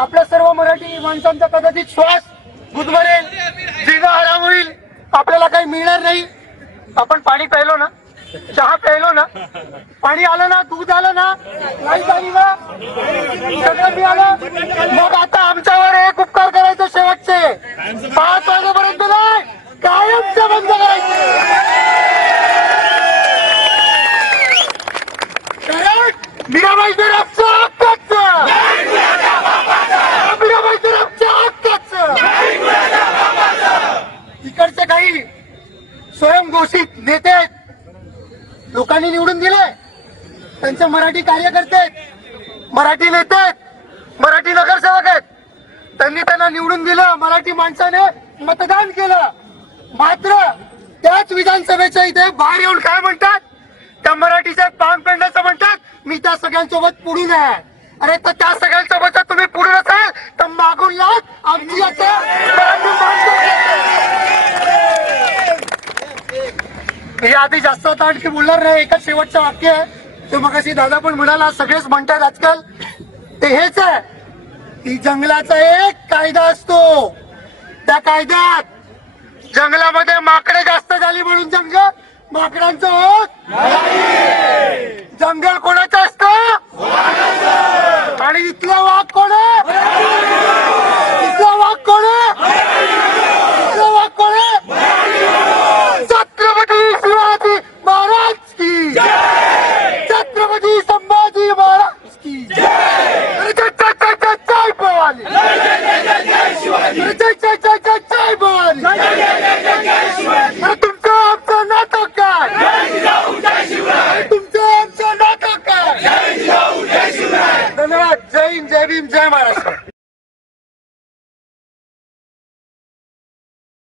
आपल्या सर्व मराठी माणसांचा कदाचित श्वास गुदमरेल, जिजा हराम होईल, आपल्याला काही मिळणार नाही. आपण पाणी प्यायलो ना, चहा प्यायलो ना, पाणी आलं ना, दूध आलं ना, लाईट आली ना, सगळं मिळालं. मग आता आमच्यावर एक उपकार करायचं, शेवटचे 5 वाजेपर्यंत नाही, कायमचं बंद करायचं. कारण मीराबाई तर आमच्या हक्काचं, मीराबाई तर आमच्या हक्काचं. इकडचे काही स्वयंघोषित नेते आहेत, लोकांनी निवडून दिले, त्यांचे मराठी कार्यकर्ते आहेत, मराठी नेते आहेत, मराठी नगरसेवक आहेत, त्यांनी त्यांना निवडून दिलं, मराठी माणसाने मतदान केलं. मात्र त्याच विधानसभेच्या इथे बाहेर येऊन काय म्हणतात, त्या मराठीच्या पांग पेंडाचं म्हणतात, मी त्या सगळ्यांसोबत पुढून आहे. अरे तर त्या सगळ्यांसोबत तुम्ही पुढून असाल तर मागून लाग आमची आता मराठी हे आधी जास्त होता, आणखी बोलणार नाही. एकच शेवटचं वाक्य आहे, ते मगाशी दादा पण म्हणाला, सगळेच म्हणतात आजकाल, ते हेच आहे की जंगलाचा एक कायदा असतो, त्या कायद्यात जंगलामध्ये माकडे जास्त झाली म्हणून माकडांचं होत, जंगल कोणाचं असतं आणि इथला वाघ कोण आहे, इथला वाघ कोण आहे, इथला वाघ कोण आहे. छत्रपती शिवाजी महाराज की जय, छत्रपती संभाजी महाराज की जय. जय जय जय जय भवानी, जय जय जय जय शिवाजी, जय जय जय